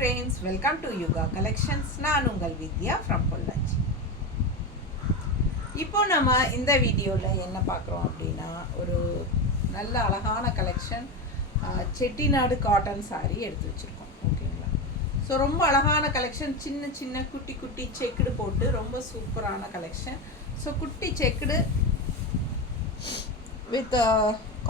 friends, welcome to Yuga Collections. நான் உங்கள் வித்யா from Pollachi. இப்போ நம்ம இந்த வீடியோவில் என்ன பார்க்குறோம் அப்படின்னா ஒரு நல்ல அழகான கலெக்ஷன் செட்டிநாடு காட்டன் சாரீ எடுத்து வச்சுருக்கோம். ஓகேங்களா? ஸோ ரொம்ப அழகான கலெக்ஷன், சின்ன சின்ன குட்டி குட்டி செக்குடு போட்டு ரொம்ப சூப்பரான கலெக்ஷன். ஸோ குட்டி செக்குடு வித்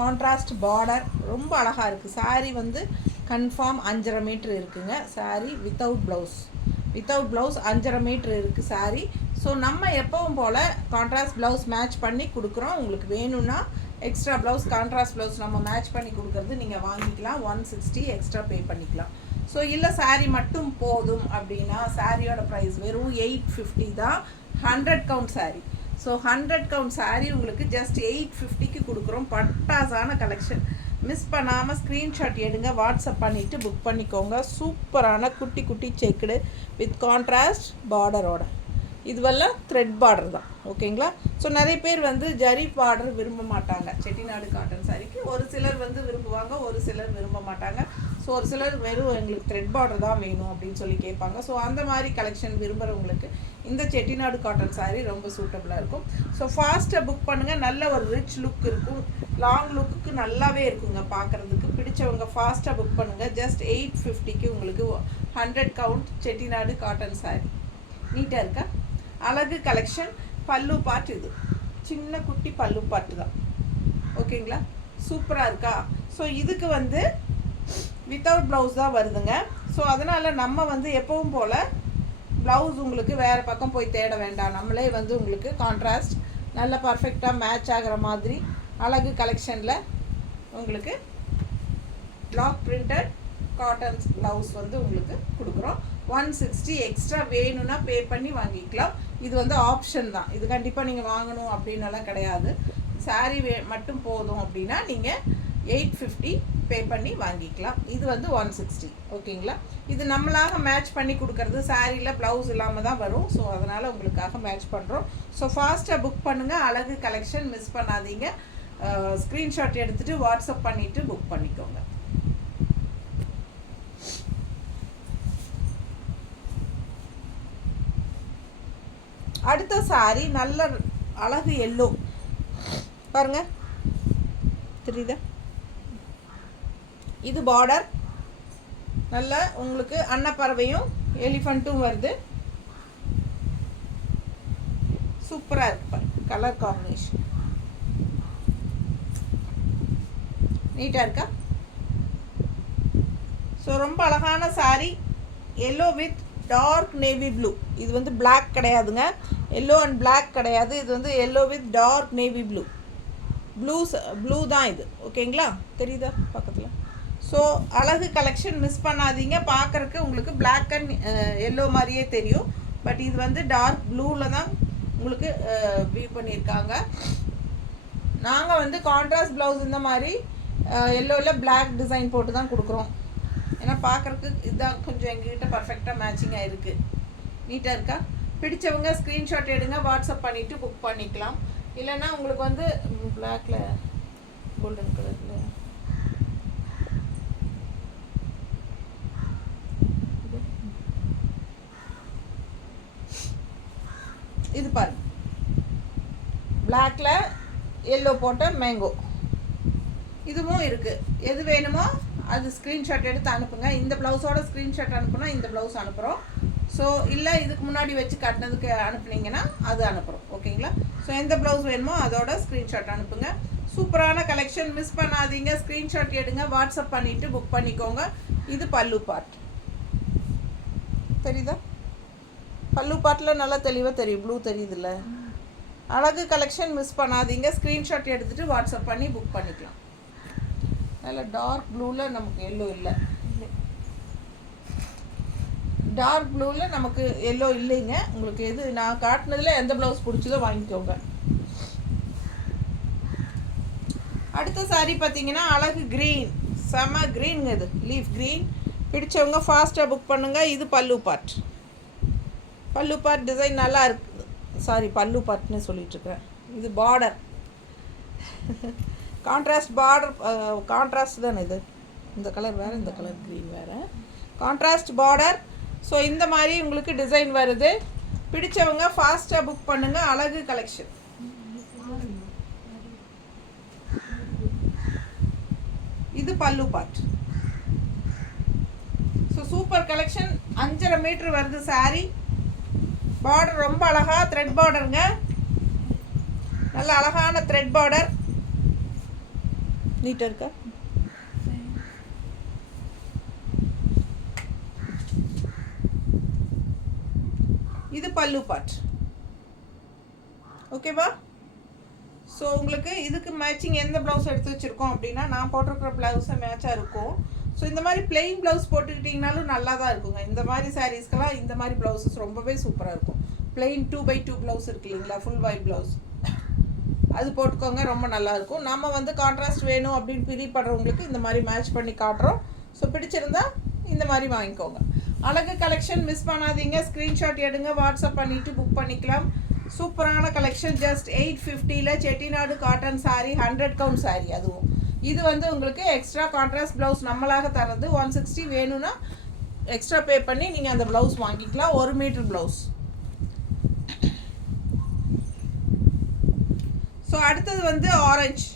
கான்ட்ராஸ்ட் பார்டர் ரொம்ப அழகாக இருக்குது. சாரீ வந்து கன்ஃபார்ம் 5.5 மீட்ரு இருக்குங்க. சாரீ வித்தவுட் ப்ளவுஸ் 5.5 மீட்ரு இருக்குது சாரீ. ஸோ நம்ம எப்பவும் போல் கான்ட்ராஸ்ட் ப்ளவுஸ் மேட்ச் பண்ணி கொடுக்குறோம். உங்களுக்கு வேணும்னா எக்ஸ்ட்ரா ப்ளவுஸ் கான்ட்ராஸ்ட் ப்ளவுஸ் நம்ம மேட்ச் பண்ணி கொடுக்குறது நீங்கள் வாங்கிக்கலாம். 160 எக்ஸ்ட்ரா பே பண்ணிக்கலாம். ஸோ இல்லை சாரீ மட்டும் போதும் அப்படின்னா சாரியோட ப்ரைஸ் வெறும் 850 தான். 100 count sari. So 100 count sari உங்களுக்கு ஜஸ்ட் 850க்கு கொடுக்குறோம். பட்டாசான கலெக்ஷன். மிஸ் பண்ணாமல் ஸ்க்ரீன்ஷாட் எடுங்க, வாட்ஸ்அப் பண்ணிவிட்டு புக் பண்ணிக்கோங்க. சூப்பரான குட்டி குட்டி செக்குடு வித் கான்ட்ராஸ்ட் பார்டரோட. இதுவெல்லாம் த்ரெட் பார்டர் தான். ஓகேங்களா? ஸோ நிறைய பேர் வந்து ஜரி பார்டர் விரும்ப மாட்டாங்க செட்டிநாடு காட்டன் சாரிக்கு. ஒரு சிலர் வந்து விரும்புவாங்க, ஒரு சிலர் விரும்ப மாட்டாங்க. ஸோ ஒரு சிலர் வெறும் எங்களுக்கு த்ரெட் பார்டர் தான் வேணும் அப்படின்னு சொல்லி கேட்பாங்க. ஸோ அந்த மாதிரி கலெக்ஷன் விரும்புகிறவங்களுக்கு இந்த செட்டிநாடு காட்டன் சாரீ ரொம்ப சூட்டபுளாக இருக்கும். ஸோ ஃபாஸ்ட்டாக புக் பண்ணுங்கள். நல்ல ஒரு ரிச் லுக் இருக்கும், லாங் லுக்குக்கு நல்லாவே இருக்குங்க பார்க்குறதுக்கு. பிடிச்சவங்க ஃபாஸ்ட்டாக புக் பண்ணுங்கள். ஜஸ்ட் 850க்கு உங்களுக்கு 100 கவுண்ட் செட்டிநாடு காட்டன் சாரீ. நீட்டாக இருக்கா? அழகு கலெக்ஷன். பல்லு பாட்டு இது சின்ன குட்டி பல்லு பாட்டு தான். ஓகேங்களா? சூப்பராக இருக்கா? ஸோ இதுக்கு வந்து வித்தவுட் ப்ளவுஸ் தான் வருதுங்க. ஸோ அதனால் நம்ம வந்து எப்பவும் போல் ப்ளவுஸ் உங்களுக்கு வேறு பக்கம் போய் தேட வேண்டாம். நம்மளே வந்து உங்களுக்கு கான்ட்ராஸ்ட் நல்ல பர்ஃபெக்டாக மேட்ச் ஆகிற மாதிரி அழகு கலெக்ஷனில் உங்களுக்கு பிளாக் பிரிண்டட் காட்டன் ப்ளவுஸ் வந்து உங்களுக்கு கொடுக்குறோம். 160 எக்ஸ்ட்ரா வேணும்னா பே பண்ணி வாங்கிக்கலாம். இது வந்து ஆப்ஷன் தான். இது கண்டிப்பாக நீங்கள் வாங்கணும் அப்படின்னலாம் கிடையாது. சாரீ மட்டும் போதும் அப்படின்னா நீங்கள் 850 பே பண்ணி வாங்கிக்கலாம். இது வந்து 160. ஓகேங்களா? இது நம்மளாக மேட்ச் பண்ணி கொடுக்கறது. சாரியில் ப்ளவுஸ் இல்லாமல் தான் வரும். ஸோ அதனால் உங்களுக்காக மேட்ச் பண்ணுறோம். ஸோ ஃபாஸ்ட்டாக புக் பண்ணுங்கள். அழகு கலெக்ஷன் மிஸ் பண்ணாதீங்க. ஸ்க்ரீன்ஷாட் எடுத்துகிட்டு வாட்ஸ்அப் பண்ணிவிட்டு புக் பண்ணிக்கோங்க. அடுத்த சாரீ நல்ல அழகு எல்லோ பாருங்க, தெரியுதா? இது பார்டர் நல்ல உங்களுக்கு அன்னப்பறவையும் எலிஃபண்ட்டும் வருது. சூப்பராக இருக்கு பாருங்க, கலர் காம்பினேஷன் நீட்டாக இருக்கா? ஸோ ரொம்ப அழகான sari. Yellow with dark navy blue. இது வந்து பிளாக் கிடையாதுங்க, எல்லோ அண்ட் பிளாக் கிடையாது. இது வந்து yellow with dark navy blue. Blue தான் இது. ஓகேங்களா? தெரியுதா பக்கத்தில்? ஸோ அழகு கலெக்ஷன் மிஸ் பண்ணாதீங்க. பார்க்குறக்கு உங்களுக்கு பிளாக் அண்ட் எல்லோ மாதிரியே தெரியும். பட் இது வந்து டார்க் ப்ளூவில் தான் உங்களுக்கு வியூ பண்ணியிருக்காங்க. நாங்கள் வந்து கான்ட்ராஸ்ட் ப்ளவுஸ் இந்த மாதிரி எல்லோவில் பிளாக் டிசைன் போட்டு தான் கொடுக்குறோம். ஏன்னா பார்க்குறக்கு இதுதான் கொஞ்சம் எங்ககிட்ட பர்ஃபெக்டாக மேட்சிங்காக இருக்குது. நீட்டாக இருக்கா? பிடிச்சவங்க ஸ்க்ரீன்ஷாட் எடுங்க, வாட்ஸ்அப் பண்ணிவிட்டு புக் பண்ணிக்கலாம். இல்லைன்னா உங்களுக்கு வந்து பிளாக்ல கோல்டன் கலரில் இது பாருங்க, பிளாக்ல எல்லோ போட்ட மேங்கோ இதுவும் இருக்குது. எது வேணுமோ அது ஸ்க்ரீன்ஷாட் எடுத்து அனுப்புங்க. இந்த ப்ளவுஸோட ஸ்க்ரீன்ஷாட் அனுப்புனா இந்த ப்ளவுஸ் அனுப்புகிறோம். ஸோ இல்லை இதுக்கு முன்னாடி வச்சு கட்டினதுக்கு அனுப்புனீங்கன்னா அது அனுப்புகிறோம். ஓகேங்களா? ஸோ எந்த ப்ளவுஸ் வேணுமோ அதோட ஸ்க்ரீன்ஷாட் அனுப்புங்க. சூப்பரான கலெக்ஷன் மிஸ் பண்ணாதீங்க. ஸ்க்ரீன்ஷாட் எடுங்க, வாட்ஸ்அப் பண்ணிவிட்டு புக் பண்ணிக்கோங்க. இது பல்லு பார்ட் தெரியுதா? பல்லு பார்ட்டில் நல்லா தெளிவாக தெரியும், ப்ளூ தெரியுதுல்ல? அழகு கலெக்ஷன் மிஸ் பண்ணாதீங்க. ஸ்க்ரீன்ஷாட் எடுத்துகிட்டு வாட்ஸ்அப் பண்ணி புக் பண்ணிக்கலாம். நல்ல டார்க் ப்ளூவில் நமக்கு எல்லோ இல்லை, டார்க் ப்ளூவில் நமக்கு எல்லோ இல்லைங்க. உங்களுக்கு எது நான் காட்டினதில் எந்த ப்ளவுஸ் பிடிச்சதோ வாங்கிக்கோங்க. அடுத்த சாரீ பார்த்தீங்கன்னா அழகு க்ரீன், செம க்ரீனுங்க. இது லீஃப் க்ரீன். பிடிச்சவங்க ஃபாஸ்ட்டாக புக் பண்ணுங்கள். இது பல்லு பார்ட். பல்லு பார்ட் டிசைன் நல்லா இருக்குது. சாரி, பல்லு பார்ட்னு சொல்லிகிட்ருக்கேன். இது பார்டர் கான்ட்ராஸ்ட் பார்டர். கான்ட்ராஸ்ட் தானே இது. இந்த கலர் வேறு, இந்த கலர் க்ரீன் வேறு. Contrast border. ஸோ இந்த மாதிரி உங்களுக்கு டிசைன் வருது. பிடிச்சவங்க ஃபாஸ்ட்டாக புக் பண்ணுங்கள். அழகு கலெக்ஷன். இது pallu part. So super collection. 5.5 metre வருது சாரீ. பார்டர் ரொம்ப அழகாக த்ரெட் பார்டருங்க. நல்ல அழகான த்ரெட் பார்டர். நீட்டாக இருக்கா? இது பல்லு பார்ட். ஓகேவா? ஸோ உங்களுக்கு இதுக்கு மேட்சிங் எந்த ப்ளவுஸ் எடுத்து வச்சுருக்கோம் அப்படின்னா, நான் போட்டிருக்கிற ப்ளவுஸை மேட்சாக இருக்கும். ஸோ இந்த மாதிரி பிளெயின் ப்ளவுஸ் போட்டுக்கிட்டிங்கனாலும் நல்லா தான் இருக்குங்க. இந்த மாதிரி சாரீஸ்க்கெல்லாம் இந்த மாதிரி ப்ளவுஸஸ் ரொம்பவே சூப்பராக இருக்கும். பிளெயின் 2x2 ப்ளவுஸ் இருக்கு இல்லைங்களா, ஃபுல் ஒயிட் ப்ளவுஸ், அது போட்டுக்கோங்க, ரொம்ப நல்லாயிருக்கும். நம்ம வந்து கான்ட்ராஸ்ட் வேணும் அப்படின்னு பிரிப்படுறவங்களுக்கு இந்த மாதிரி மேட்ச் பண்ணி காட்டுறோம். ஸோ பிடிச்சிருந்தா இந்த மாதிரி வாங்கிக்கோங்க. அழகு கலெக்ஷன் மிஸ் பண்ணாதீங்க. ஸ்க்ரீன்ஷாட் எடுங்க, வாட்ஸ்அப் பண்ணிவிட்டு புக் பண்ணிக்கலாம். சூப்பரான collection. Just 850 Chettinad cotton sari, 100 count sari. அதுவும் இது வந்து உங்களுக்கு எக்ஸ்ட்ரா கான்ட்ராஸ்ட் ப்ளவுஸ் நம்மளாக தரது. 160 வேணும்னா எக்ஸ்ட்ரா பே பண்ணி நீங்கள் அந்த ப்ளவுஸ் வாங்கிக்கலாம். 1 மீட்டர் ப்ளவுஸ். ஸோ அடுத்தது வந்து ஆரஞ்சு.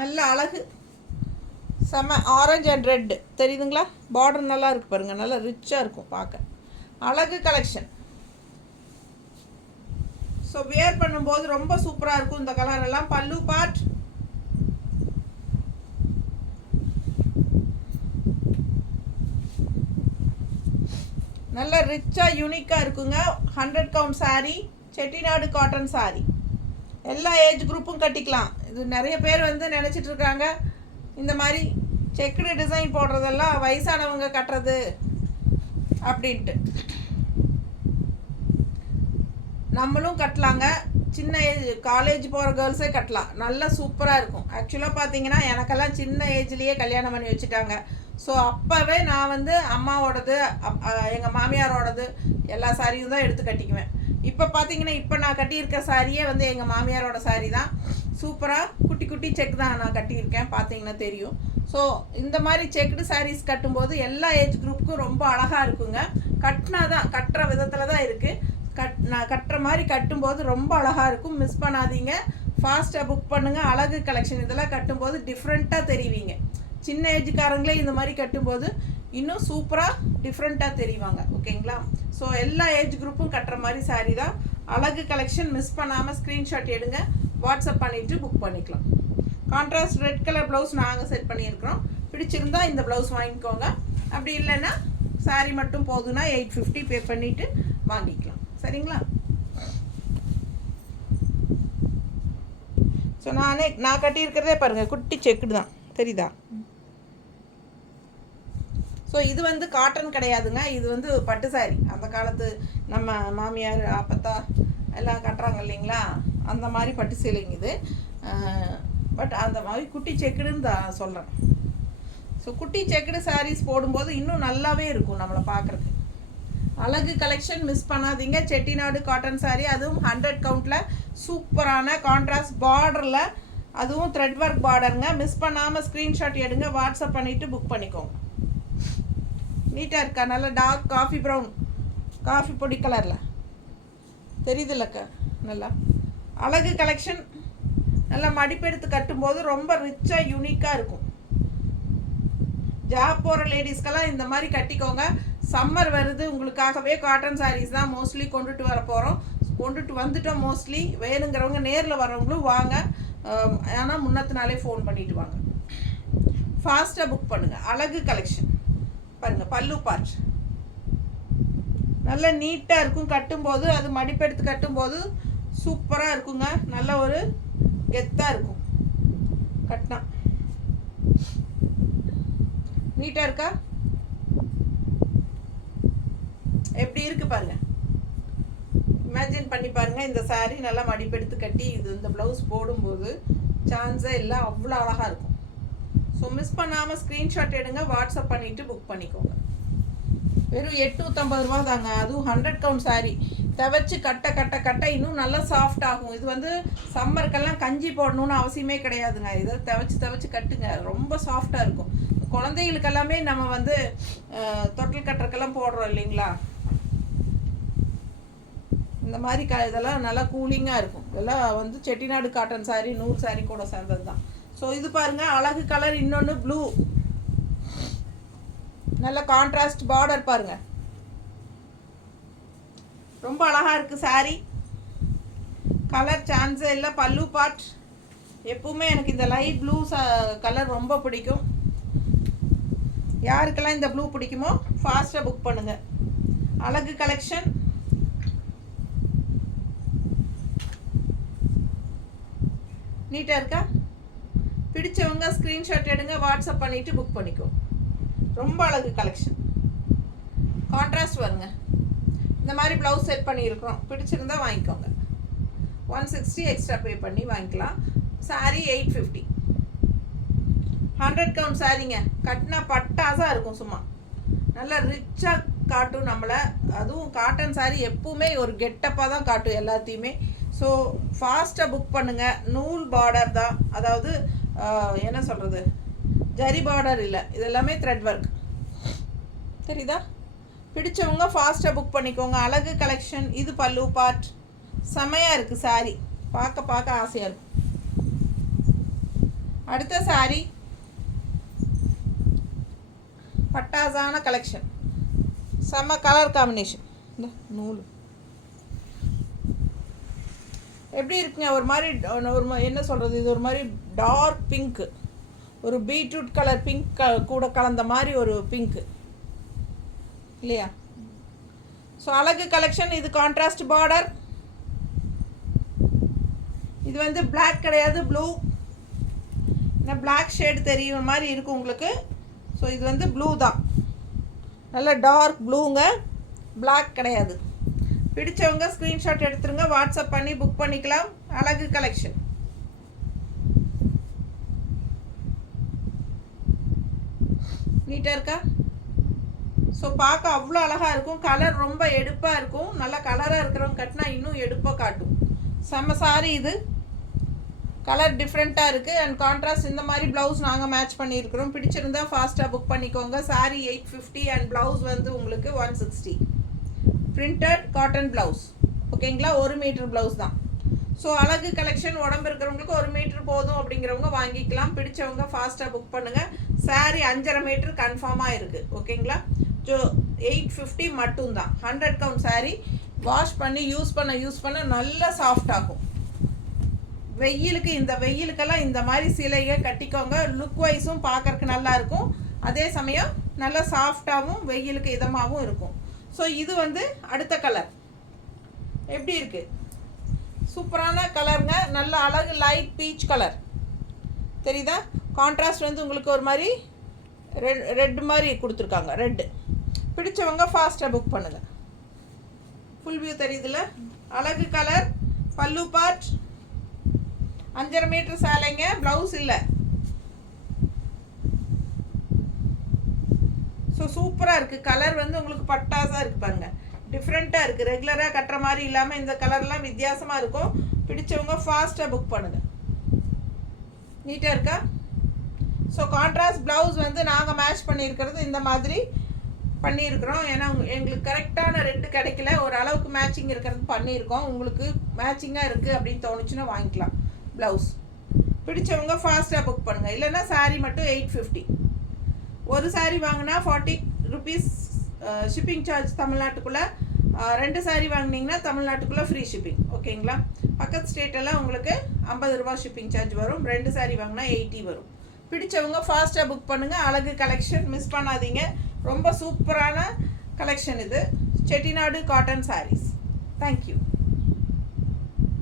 நல்ல அழகு, செம்ம ஆரஞ்சு அண்ட் ரெட் தெரியுதுங்களா? பார்டர் நல்லா இருக்குது பாருங்கள், நல்லா ரிச்சாக இருக்கும் பார்க்க. அழகு கலெக்ஷன். ஸோ வியர் பண்ணும்போது ரொம்ப சூப்பராக இருக்கும் இந்த கலர் எல்லாம். பல்லு பார்ட். நல்ல ரிச்சாக யூனிக்காக இருக்குங்க. 100 கவுண்ட் சாரீ, செட்டிநாடு காட்டன் சாரீ. எல்லா ஏஜ் குரூப்பும் கட்டிக்கலாம். இது நிறைய பேர் வந்து நினச்சிட்டு இருக்காங்க இந்த மாதிரி செக்குடு டிசைன் போடுறதெல்லாம் வயசானவங்க கட்டுறது அப்படின்ட்டு. நம்மளும் கட்டலாங்க. சின்ன ஏஜ் காலேஜ் போகிற கேர்ள்ஸே கட்டலாம். நல்லா சூப்பராக இருக்கும். ஆக்சுவலாக பார்த்தீங்கன்னா எனக்கெல்லாம் சின்ன ஏஜ்லேயே கல்யாணம் பண்ணி வச்சுட்டாங்க. ஸோ அப்போவே நான் வந்து அம்மாவோடது, எங்கள் மாமியாரோடது எல்லா சாரியும் தான் எடுத்து கட்டிக்குவேன். இப்போ பார்த்தீங்கன்னா இப்போ நான் கட்டியிருக்க சாரியே வந்து எங்கள் மாமியாரோட சாரி தான். சூப்பராக குட்டி குட்டி செக் தான் நான் கட்டியிருக்கேன், பார்த்தீங்கன்னா தெரியும். ஸோ இந்த மாதிரி செக்குடு சாரீஸ் கட்டும்போது எல்லா ஏஜ் குரூப்புக்கும் ரொம்ப அழகாக இருக்குங்க. கட்டினா தான், கட்டுற விதத்தில் தான் இருக்குது. நான் கட்டுற மாதிரி கட்டும்போது ரொம்ப அழகாக இருக்கும். மிஸ் பண்ணாதீங்க, ஃபாஸ்ட்டாக புக் பண்ணுங்கள். அழகு கலெக்ஷன் இதெல்லாம் கட்டும்போது டிஃப்ரெண்ட்டாக தெரிவிங்க. சின்ன ஏஜுக்காரங்களே இந்த மாதிரி கட்டும்போது இன்னும் சூப்பராக டிஃப்ரெண்ட்டாக தெரிவாங்க. ஓகேங்களா? ஸோ எல்லா ஏஜ் குரூப்பும் கட்டுற மாதிரி சாரீ தான். அழகு கலெக்ஷன் மிஸ் பண்ணாமல் ஸ்க்ரீன்ஷாட் எடுங்க, வாட்ஸ்அப் பண்ணிவிட்டு புக் பண்ணிக்கலாம். கான்ட்ராஸ்ட் ரெட் கலர் ப்ளவுஸ் நாங்கள் செட் பண்ணியிருக்கிறோம். பிடிச்சிருந்தா இந்த ப்ளவுஸ் வாங்கிக்கோங்க. அப்படி இல்லைன்னா சாரீ மட்டும் போதுன்னா 850 பே பண்ணிவிட்டு வாங்கிக்கலாம். சரிங்களா? ஸோ நான் கட்டியிருக்கிறதே பாருங்கள், குட்டி செக்குடு தான், தெரியுதா? ஸோ இது வந்து காட்டன் கிடையாதுங்க, இது வந்து பட்டு சாரி. அந்த காலத்து நம்ம மாமியார் அப்பத்தா எல்லாம் கட்டுறாங்க இல்லைங்களா, அந்த மாதிரி பட்டு சேலைங்க இது. பட் அந்த மாதிரி குட்டி செக்குடுன்னு தான் சொல்கிறேன். ஸோ குட்டி செக்குடு சாரீஸ் போடும்போது இன்னும் நல்லாவே இருக்கும் நம்மளை பார்க்குறதுக்கு. அழகு கலெக்ஷன் மிஸ் பண்ணாதீங்க. செட்டிநாடு காட்டன் சாரீ, அதுவும் 100 கவுண்டில் சூப்பரான கான்ட்ராஸ்ட் பார்டரில், அதுவும் த்ரெட் ஒர்க் பார்டருங்க. மிஸ் பண்ணாமல் ஸ்க்ரீன்ஷாட் எடுங்க, வாட்ஸ்அப் பண்ணிவிட்டு புக் பண்ணிக்கோங்க. நீட்டாக இருக்கா? நல்லா டார்க் காஃபி ப்ரௌன், காஃபி பொடி கலரில் தெரியுதுல்லக்கா? நல்லா அழகு கலெக்ஷன். நல்லா மடிப்பெடுத்து கட்டும்போது ரொம்ப ரிச்சாக யூனிக்காக இருக்கும். ஜாப் போகிற லேடிஸ்க்கெல்லாம் இந்த மாதிரி கட்டிக்கோங்க. சம்மர் வருது, உங்களுக்காகவே காட்டன் சாரீஸ் தான் மோஸ்ட்லி கொண்டுட்டு வர போகிறோம். கொண்டுட்டு வந்துட்டோம் மோஸ்ட்லி. வேணுங்கிறவங்க நேரில் வரவங்களும் வாங்க, ஆனால் முன்னத்தினாலே ஃபோன் பண்ணிவிட்டு வாங்க. ஃபாஸ்ட்டாக புக் பண்ணுங்கள். அழகு கலெக்ஷன் பாருங்கள். பல்லு பார்ட் நல்ல நீட்டாக இருக்கும். கட்டும்போது அது மடிப்பெடுத்து கட்டும்போது சூப்பராக இருக்குங்க. நல்ல ஒரு கெத்தாக இருக்கும் கட்டினா. நீட்டாக இருக்கா? எப்படி இருக்குது பாருங்கள். இமேஜின் பண்ணி பாருங்கள். இந்த சாரீ நல்லா மடிப்பெடுத்து கட்டி இது இந்த ப்ளவுஸ் போடும்போது சான்ஸே இல்லை, அவ்வளோ அழகாக இருக்கும். ஸோ மிஸ் பண்ணாமல் ஸ்க்ரீன்ஷாட் எடுங்க, வாட்ஸ்அப் பண்ணிவிட்டு புக் பண்ணிக்கோங்க. வெறும் 850 ரூபா தாங்க. அதுவும் 100 கவுண்ட் சாரீ. துவைச்சி கட்ட கட்ட கட்ட இன்னும் நல்லா சாஃப்ட் ஆகும். இது வந்து சம்மருக்கெல்லாம் கஞ்சி போடணும்னு அவசியமே கிடையாதுங்க. இதை துவைச்சி கட்டுங்க, ரொம்ப சாஃப்டாக இருக்கும். குழந்தைகளுக்கு எல்லாமே நம்ம வந்து தொட்டில் கட்டுறக்கெல்லாம் போடுறோம் இல்லைங்களா, இந்த மாதிரி இதெல்லாம் நல்லா கூலிங்காக இருக்கும். இதெல்லாம் வந்து செட்டிநாடு காட்டன் சாரீ, நூறு சாரீ கூட சேர்ந்தது தான். ஸோ இது பாருங்கள், அழகு கலர். இன்னொன்று ப்ளூ, நல்ல கான்ட்ராஸ்ட் பார்டர் பாருங்கள், ரொம்ப அழகாக இருக்குது சாரீ. கலர் சான்ஸே இல்லை. பல்லு பார்ட் எப்பவுமே எனக்கு இந்த லைட் ப்ளூ கலர் ரொம்ப பிடிக்கும். யாருக்கெல்லாம் இந்த ப்ளூ பிடிக்குமோ ஃபாஸ்ட்டாக புக் பண்ணுங்கள். அழகு கலெக்ஷன். நீட்டாக இருக்கா? பிடிச்சவங்க ஸ்க்ரீன்ஷாட் எடுங்க, வாட்ஸ்அப் பண்ணிவிட்டு புக் பண்ணிக்கோ. ரொம்ப அழகு கலெக்ஷன். கான்ட்ராஸ்ட் வருங்க. இந்த மாதிரி ப்ளவுஸ் செட் பண்ணியிருக்கிறோம். பிடிச்சிருந்தா வாங்கிக்கோங்க. 160 எக்ஸ்ட்ரா பே பண்ணி வாங்கிக்கலாம். சாரீ 850. 100 கவுண்ட் சாரீங்க. கட்டினா பட்டாசாக இருக்கும். சும்மா நல்லா ரிச்சாக காட்டும் நம்மளை. அதுவும் காட்டன் சாரீ எப்பவுமே ஒரு கெட்டப்பாக தான் காட்டும் எல்லாத்தையுமே. ஸோ ஃபாஸ்ட்டாக புக் பண்ணுங்கள். நூல் பார்டர் தான், அதாவது என்ன சொல்கிறது, ஜரி பார்டர் இல்லை, இது எல்லாமே த்ரெட் ஒர்க். தெரியுதா? பிடிச்சவங்க ஃபாஸ்ட்டாக புக் பண்ணிக்கோங்க. அழகு கலெக்ஷன். இது பல்லு பார்ட். செமையாக இருக்குது சாரீ, பார்க்க ஆசையாக இருக்கும். அடுத்த சாரீ பட்டாசான கலெக்ஷன். செம்ம கலர் காம்பினேஷன். இந்த நூல் எப்படி இருக்குங்க, ஒரு மாதிரி என்ன சொல்கிறது, இது ஒரு மாதிரி டார்க் பிங்க்கு, ஒரு பீட்ரூட் கலர் பிங்க் கூட கலந்த மாதிரி ஒரு பிங்க்கு இல்லையா? ஸோ அழகு கலெக்ஷன். இது கான்ட்ராஸ்ட் பார்டர். இது வந்து பிளாக் கிடையாது, ப்ளூ. ஏன்னா பிளாக் ஷேடு தெரியுற மாதிரி இருக்கும் உங்களுக்கு. ஸோ இது வந்து ப்ளூ தான், நல்ல டார்க் ப்ளூங்க, பிளாக் கிடையாது. பிடிச்சவங்க ஸ்க்ரீன்ஷாட் எடுத்துருங்க, வாட்ஸ்அப் பண்ணி புக் பண்ணிக்கலாம். அழகு கலெக்ஷன். நீட்டாக இருக்கா? ஸோ பார்க்க அவ்வளோ அழகாக இருக்கும். கலர் ரொம்ப எடுப்பாக இருக்கும். நல்லா கலராக இருக்கிறவங்க கட்டினா இன்னும் எடுப்பாக காட்டும். செம்ம சாரி இது. கலர் டிஃப்ரெண்ட்டாக இருக்குது. அண்ட் கான்ட்ராஸ்ட் இந்த மாதிரி ப்ளவுஸ் நாங்கள் மேட்ச் பண்ணியிருக்கிறோம். பிடிச்சிருந்தா ஃபாஸ்ட்டாக புக் பண்ணிக்கோங்க. சாரி 850 அண்ட் ப்ளவுஸ் வந்து உங்களுக்கு 160. Printed cotton blouse. ஓகேங்களா? 1 மீட்டர் ப்ளவுஸ் தான். ஸோ அழகு கலெக்ஷன். உடம்பு இருக்கிறவங்களுக்கு 1 மீட்டர் போதும் அப்படிங்கிறவங்க வாங்கிக்கலாம். பிடிச்சவங்க ஃபாஸ்ட்டாக புக் பண்ணுங்கள். சாரி 5.5 மீட்டர் கன்ஃபார்மாக இருக்குது. ஓகேங்களா? ஸோ 850 மட்டும்தான். 100 கவுண்ட் சாரி. வாஷ் பண்ணி யூஸ் பண்ண நல்லா சாஃப்ட் ஆகும். வெயிலுக்கு, இந்த வெயிலுக்கெல்லாம் இந்த மாதிரி சிலையை கட்டிக்கோங்க. லுக் வைஸும் பார்க்கறதுக்கு நல்லாயிருக்கும். அதே சமயம் நல்லா சாஃப்டாகவும் வெயிலுக்கு இதமாகவும் இருக்கும். ஸோ இது வந்து அடுத்த கலர். எப்படி இருக்குது? சூப்பரான கலருங்க. நல்ல அழகு லைட் பீச் கலர். தெரியுதா? கான்ட்ராஸ்ட் வந்து உங்களுக்கு ஒரு மாதிரி ரெட் மாதிரி கொடுத்துருக்காங்க. ரெட்டு. பிடிச்சவங்க ஃபாஸ்ட்டாக புக் பண்ணுங்கள். ஃபுல் வியூ தெரியுதுல்ல? அழகு கலர். பல்லு பார்ட். 5.5 மீட்டர் சேலைங்க. ப்ளவுஸ் இல்லை. ஸோ சூப்பராக இருக்குது. கலர் வந்து உங்களுக்கு பட்டாசாக இருக்குது பாருங்கள். டிஃப்ரெண்ட்டாக இருக்குது. ரெகுலராக கட்டுற மாதிரி இல்லாமல் இந்த கலர்லாம் வித்தியாசமாக இருக்கும். பிடிச்சவங்க ஃபாஸ்ட்டாக புக் பண்ணுங்கள். நீட்டாக இருக்கா? ஸோ கான்ட்ராஸ்ட் ப்ளவுஸ் வந்து நாங்கள் மேட்ச் பண்ணியிருக்கிறது இந்த மாதிரி பண்ணியிருக்கிறோம். ஏன்னா எங்களுக்கு கரெக்டான ரெட்டு கிடைக்கல. ஒரு அளவுக்கு மேட்சிங் இருக்கிறது பண்ணியிருக்கோம். உங்களுக்கு மேட்சிங்காக இருக்குது அப்படின்னு தோணுச்சுன்னா வாங்கிக்கலாம். ப்ளவுஸ் பிடிச்சவங்க ஃபாஸ்ட்டாக புக் பண்ணுங்கள். இல்லைன்னா சாரீ மட்டும் 850. ஒரு சாரீ வாங்கினா 40 ருபீஸ் ஷிப்பிங் சார்ஜ் தமிழ்நாட்டுக்குள்ளே. 2 சாரீ வாங்கினீங்கன்னா தமிழ்நாட்டுக்குள்ளே ஃப்ரீ ஷிப்பிங். ஓகேங்களா? பக்கத்து ஸ்டேட்டெல்லாம் உங்களுக்கு 50 ரூபா ஷிப்பிங் சார்ஜ் வரும். 2 சாரீ வாங்கினா 80 வரும். பிடிச்சவங்க ஃபாஸ்ட்டாக புக் பண்ணுங்கள். அழகு கலெக்ஷன் மிஸ் பண்ணாதீங்க. ரொம்ப சூப்பரான கலெக்ஷன் இது. செட்டிநாடு காட்டன் சாரீஸ். தேங்க்யூ.